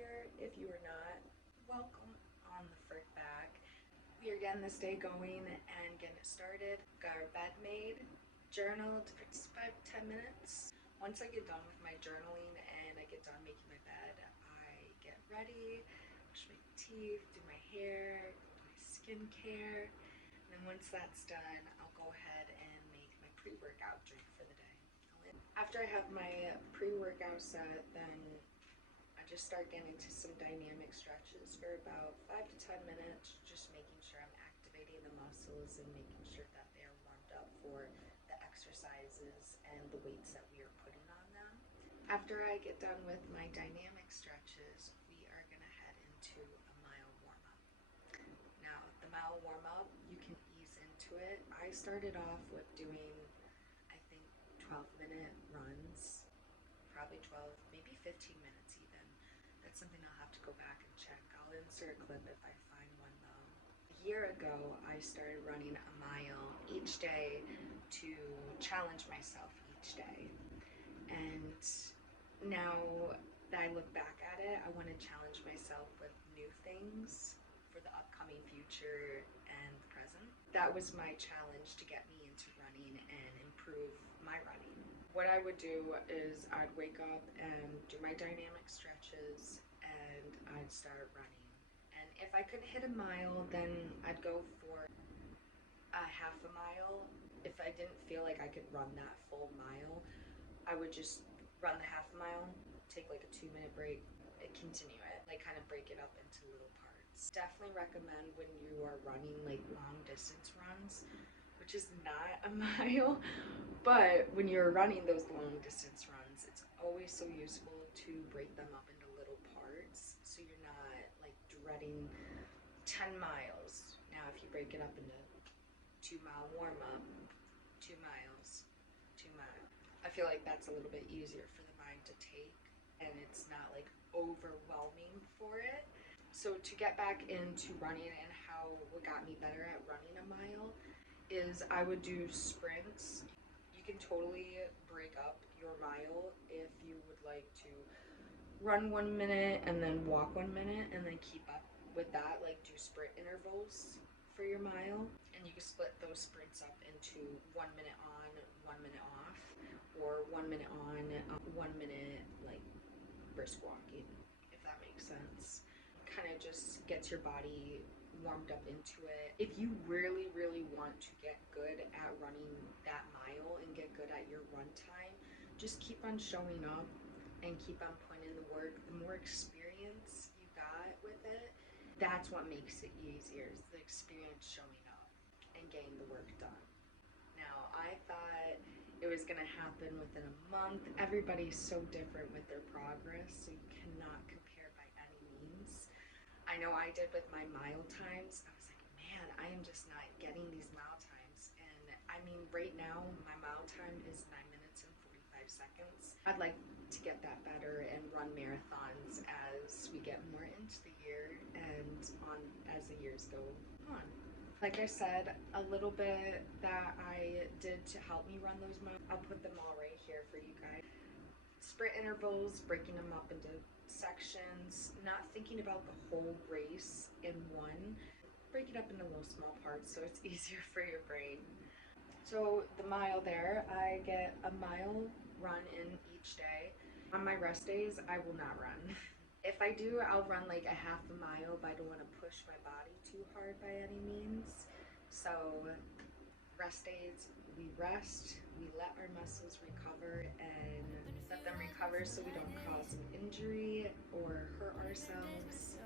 here. If you are not, welcome on the frick back. We are getting this day going and getting it started. Got our bed made, journaled for just 5 to 10 minutes. Once I get done with my journaling and I get done making my bed, I get ready, brush my teeth, do my hair, do my skincare. And then once that's done, I'll go ahead and make my pre-workout drink for the day. After I have my pre-workout set, then I just start getting into some dynamic stretches for about 5 to 10 minutes, just making sure I'm activating the muscles and making sure that they are warmed up for the exercises and the weights that we are putting on them. After I get done with my dynamic stretches, we are going to head into a mile warm-up. Now, the mile warm-up, you can ease into it. I started off with doing 12-minute runs, probably 12, maybe 15 minutes even. That's something I'll have to go back and check. I'll insert a clip if I find one though. A year ago, I started running a mile each day to challenge myself each day. And now that I look back at it, I want to challenge myself with new things for the upcoming future and the present. That was my challenge to get me into running and improve my running. What I would do is I'd wake up and do my dynamic stretches and I'd start running. And if I couldn't hit a mile, then I'd go for a half a mile. If I didn't feel like I could run that full mile, I would just run the half a mile, take like a 2-minute break, and continue it, like kind of break it up into little parts. Definitely recommend when you are running like long distance runs, which is not a mile, but when you're running those long distance runs, it's always so useful to break them up into little parts so you're not like dreading 10 miles. Now if you break it up into 2-mile warm up, 2 miles, 2 miles, I feel like that's a little bit easier for the mind to take and it's not like overwhelming for it. So to get back into running and what got me better at running a mile is I would do sprints. You can totally break up your mile if you would like to run 1 minute and then walk 1 minute and then keep up with that, like do sprint intervals for your mile. And you can split those sprints up into 1 minute on, 1 minute off, or 1 minute on, 1 minute like brisk walking, if that makes sense. Kind of just gets your body warmed up into it. If you really want to get good at running that mile and get good at your run time, just keep on showing up and keep on putting in the work. The more experience you got with it, that's what makes it easier, is the experience showing up and getting the work done. Now, I thought it was gonna happen within a month. Everybody's so different with their progress, so you cannot compare by any means. I know I did with my mile times. I was like, man, I am just not getting these mile times. And I mean, right now, my mile time is 9 minutes and 45 seconds. I'd like to get that better and run marathons as we get more into the year and as the years go on. Like I said, a little bit that I did to help me run those miles, I'll put them all right here for you guys. Sprint intervals, breaking them up into sections, not thinking about the whole race in one. Break it up into little small parts so it's easier for your brain. So the mile there, I get a mile run in each day. On my rest days, I will not run. If I do, I'll run like a half a mile, but I don't want to push my body too hard by any means. So rest days, we rest, we let our muscles recover and let them recover so we don't cause an injury or hurt ourselves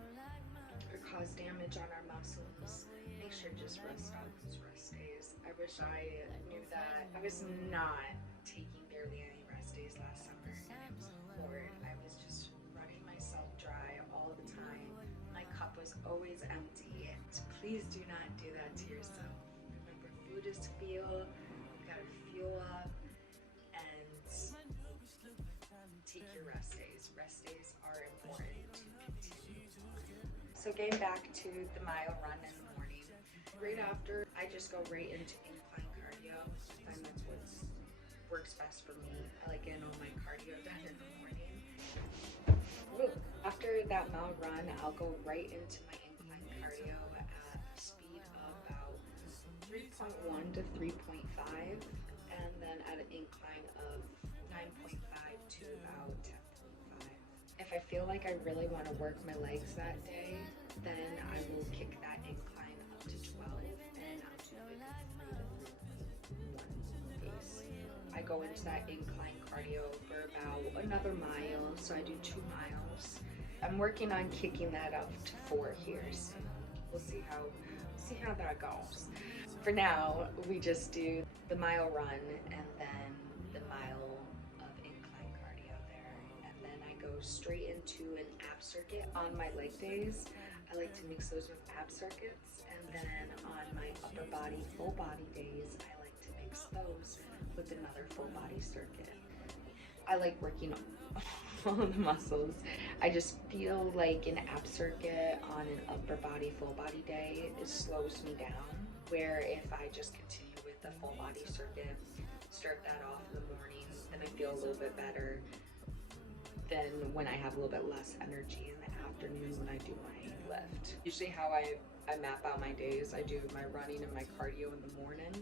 or cause damage on our muscles. Make sure just rest on those rest days. I wish I knew that. I was not taking barely any rest days last summer and it was horrid. I was just running myself dry all the time. My cup was always empty. So please do not do that to yourself. Remember, food is fuel. You gotta fuel up and take your rest days. Rest days are important to continue on. So getting back to the mile run in the morning, right after I just go right into incline cardio. I find that's what works best for me. I like getting all my cardio done in the morning. After that mile run, I'll go right into my incline cardio at a speed of about 3.1 to 3.5, and then at an incline of 9.5 to about 10.5. If I feel like I really want to work my legs that day, then I will kick that incline up to 12, and I'll do it 3 to 3.1 pace. I go into that incline cardio for about another mile, so I do 2 miles. I'm working on kicking that up to 4 here, so we'll see how that goes. For now, we just do the mile run and then the mile of incline cardio there, and then I go straight into an ab circuit on my leg days. I like to mix those with ab circuits, and then on my upper body, full body days, I like to mix those with another full body circuit. I like working all the muscles. I just feel like an ab circuit on an upper body, full body day, it slows me down. Where if I just continue with the full body circuit, start that off in the morning, then I feel a little bit better than when I have a little bit less energy in the afternoon when I do my lift. Usually how I map out my days, I do my running and my cardio in the morning,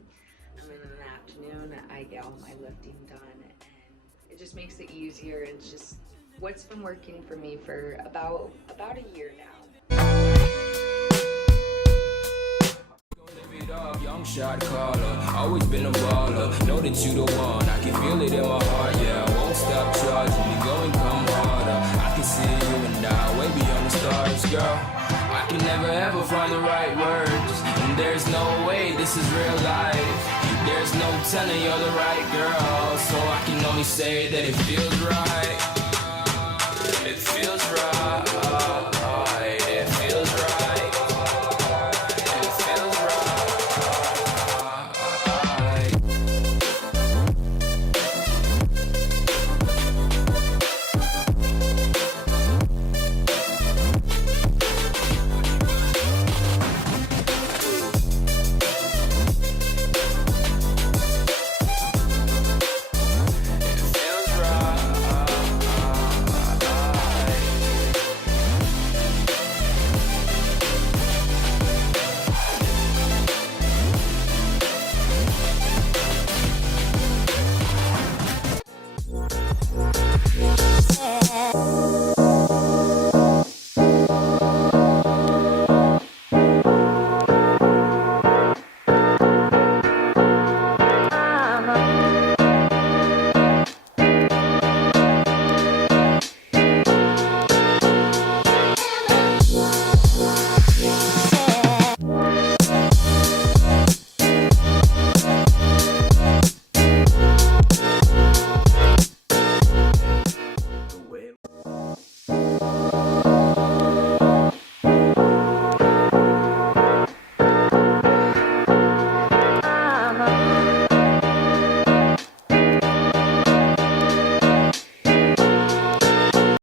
and then in the afternoon I get all my lifting done, and it just makes it easier. It's just what's been working for me for about a year now. Young shot caller, always been a baller. Know that you the one, I can feel it in my heart. Yeah, I won't stop charging, you go and come harder. I can see you and I, way beyond the stars, girl. I can never ever find the right words, and there's no way this is real life. There's no telling you're the right girl, so I can only say that it feels right. It feels right.